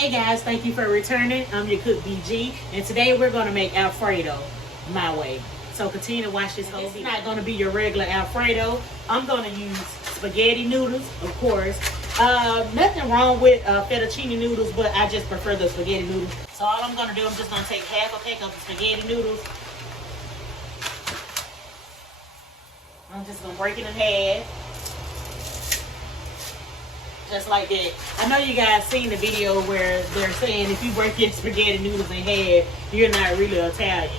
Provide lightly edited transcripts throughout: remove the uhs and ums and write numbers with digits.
Hey guys, thank you for returning. I'm your cook BG, and today we're gonna make Alfredo my way. So continue to watch this whole video. It's not gonna be your regular Alfredo. I'm gonna use spaghetti noodles, of course. Nothing wrong with fettuccine noodles, but I just prefer the spaghetti noodles. So all I'm gonna do, I'm just gonna take half a pack of the spaghetti noodles. I'm just gonna break it in half. Just like that. I know you guys seen the video where they're saying if you break your spaghetti noodles in half, you're not really Italian.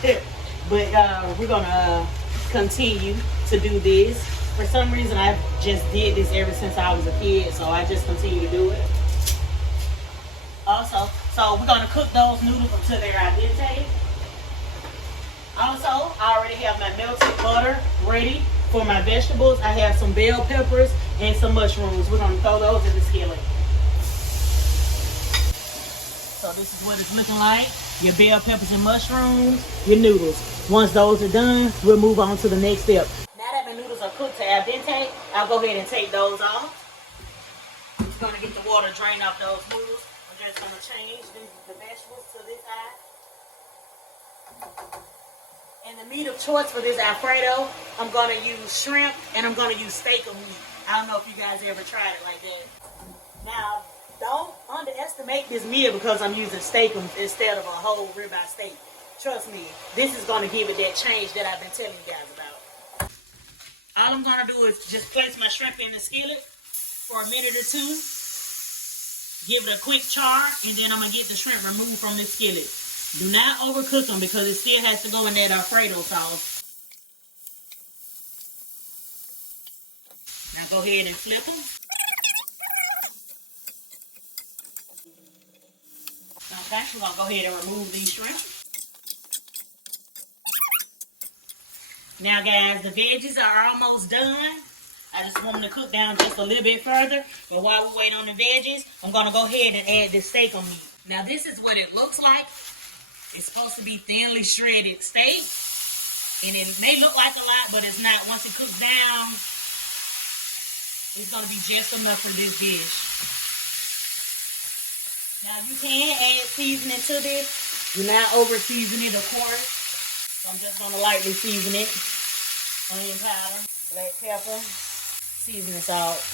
But we're gonna continue to do this. For some reason, I just did this ever since I was a kid, so I just continue to do it. Also, so we're gonna cook those noodles until they're al dente. Also, I already have my melted butter ready for my vegetables. I have some bell peppers and some mushrooms. We're gonna throw those in the skillet. So this is what it's looking like. Your bell peppers and mushrooms, your noodles. Once those are done, we'll move on to the next step. Now that my noodles are cooked to al dente, I'll go ahead and take those off. I'm just gonna get the water drained off those noodles. I'm just gonna change the vegetables to this side. And the meat of choice for this Alfredo, I'm going to use shrimp and I'm going to use Steak-umm meat. I don't know if you guys ever tried it like that. Now, don't underestimate this meal because I'm using Steak-umm instead of a whole ribeye steak. Trust me, this is going to give it that change that I've been telling you guys about. All I'm going to do is just place my shrimp in the skillet for a minute or two. Give it a quick char, and then I'm going to get the shrimp removed from the skillet. Do not overcook them because it still has to go in that Alfredo sauce. Now go ahead and flip them. Okay, we're going to go ahead and remove these shrimp. Now guys, the veggies are almost done. I just want them to cook down just a little bit further. But while we wait on the veggies, I'm going to go ahead and add this Steak-umm meat. Now this is what it looks like. It's supposed to be thinly shredded steak, and it may look like a lot, but it's not. Once it cooks down, it's going to be just enough for this dish. Now, you can add seasoning to this. Do not over season it, of course. So I'm just going to lightly season it. Onion powder, black pepper, seasoning salt.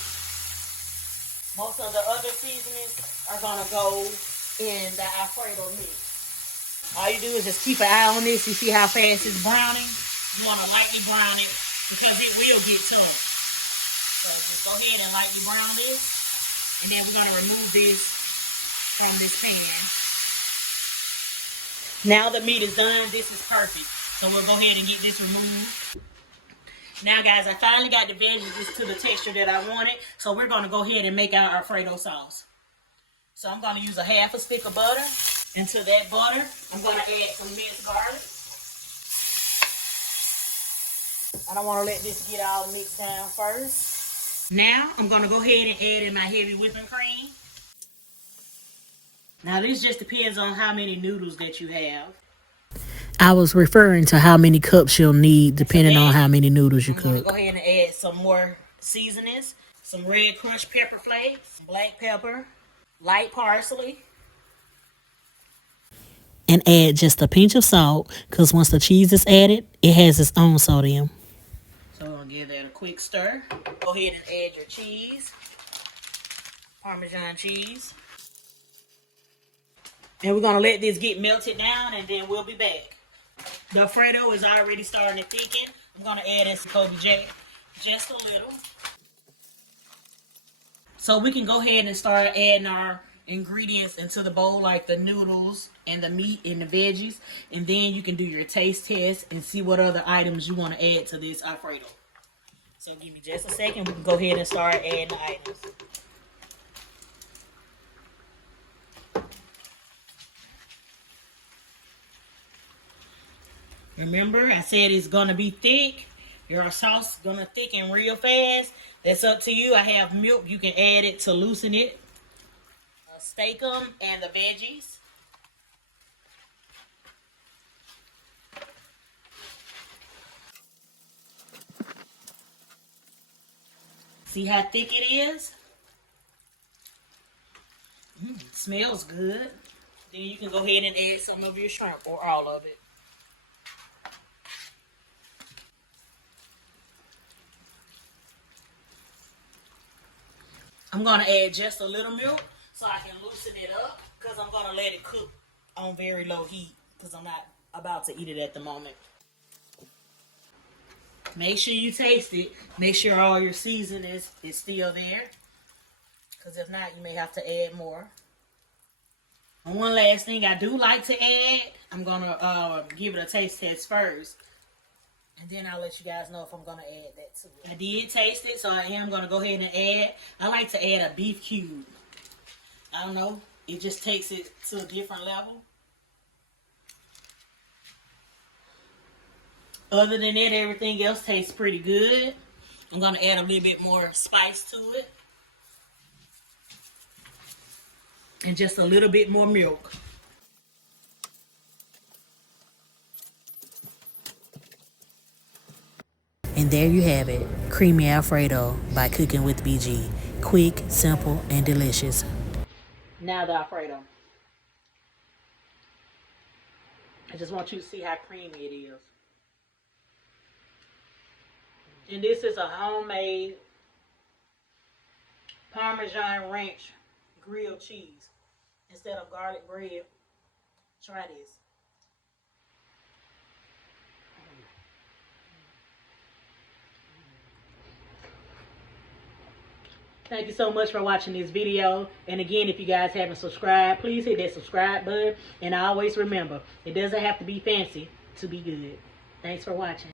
Most of the other seasonings are going to go in the Alfredo mix. All you do is just keep an eye on this. You see how fast it's browning? You want to lightly brown it because it will get tough. So just go ahead and lightly brown this. And then we're going to remove this from this pan. Now the meat is done. This is perfect. So we'll go ahead and get this removed. Now guys, I finally got the veggies to the texture that I wanted. So we're going to go ahead and make our Alfredo sauce. So I'm going to use a half a stick of butter. Into that butter, I'm going to add some minced garlic. I don't want to let this get all mixed down first. Now, I'm going to go ahead and add in my heavy whipping cream. Now, this just depends on how many noodles that you have. I was referring to how many cups you'll need depending on how many noodles you cook. I'm going to go ahead and add some more seasonings. Some red crushed pepper flakes, black pepper, light parsley. And add just a pinch of salt because once the cheese is added, it has its own sodium. So we're going to give that a quick stir. Go ahead and add your cheese. Parmesan cheese. And we're going to let this get melted down and then we'll be back. The Alfredo is already starting to thicken. I'm going to add in some Kobe Jack just a little. So we can go ahead and start adding our ingredients into the bowl, like the noodles and the meat and the veggies, and then you can do your taste test and see what other items you want to add to this Alfredo. So give me just a second, we can go ahead and start adding the items. Remember, I said it's gonna be thick. Your sauce is gonna thicken real fast. That's up to you. I have milk, you can add it to loosen it. Steak-umm and the veggies. See how thick it is? Smells good. Then you can go ahead and add some of your shrimp or all of it. I'm going to add just a little milk so I can loosen it up because I'm going to let it cook on very low heat because I'm not about to eat it at the moment. Make sure you taste it. Make sure all your seasoning is still there because if not, you may have to add more. And one last thing I do like to add, I'm going to give it a taste test first. And then I'll let you guys know if I'm going to add that to it. I did taste it, so I am going to go ahead and add. I like to add a beef cube. I don't know. It just takes it to a different level. Other than that, everything else tastes pretty good. I'm going to add a little bit more spice to it. And just a little bit more milk. And there you have it, Creamy Alfredo by Cooking with BG. Quick, simple, and delicious. Now the Alfredo. I just want you to see how creamy it is. And this is a homemade Parmesan ranch grilled cheese instead of garlic bread. Try this. Thank you so much for watching this video. And again, if you guys haven't subscribed, please hit that subscribe button. And always remember, it doesn't have to be fancy to be good. Thanks for watching.